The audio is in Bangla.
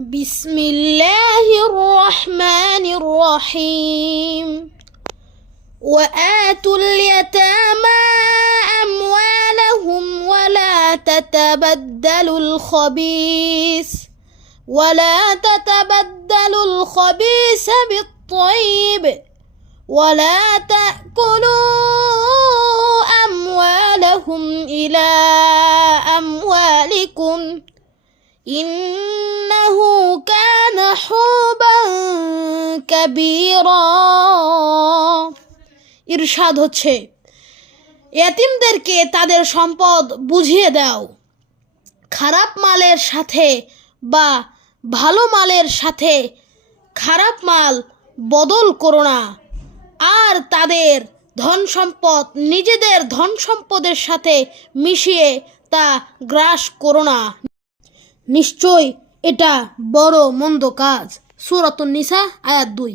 بسم الله الرحمن الرحيم. وآتوا اليتامى أموالهم ولا تتبدلوا الخبيث ولا تتبدلوا الخبيث بالطيب ولا تأكلوا أموالهم إلى أموالكم. إنه কাবীরা। ইরশাদ হচ্ছে, এতিমদেরকে তাদের সম্পদ বুঝিয়ে দাও। খারাপ মালের সাথে বা ভালো মালের সাথে খারাপ মাল বদল করো না। আর তাদের ধন সম্পদ, নিজেদের ধন সম্পদের সাথে মিশিয়ে তা গ্রাস করো না। নিশ্চয় এটা বড় মন্দ কাজ। সুরতুন নিসা আয়াত দুই।